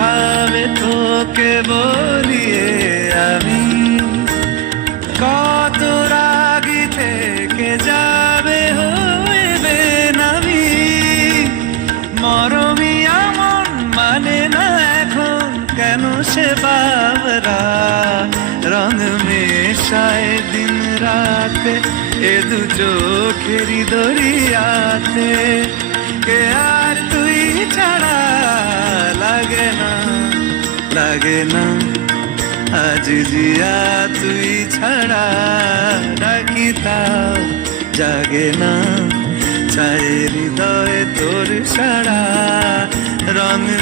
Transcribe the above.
ভাবে তোকে বলিয়ে আমি কত রাগি থেকে যাবে হইবে নামি মরমি আমন মানে না এখন কেন সে বাবরা রং মেশায় দিন রাতে এ দু চোখেরই দরিয়াতে কে আর তুই ছাড়া লাগে না আজ জিয়া তুই ছাড়া ডাকি তাও জাগে না চায় হৃদয় তোর সারা রং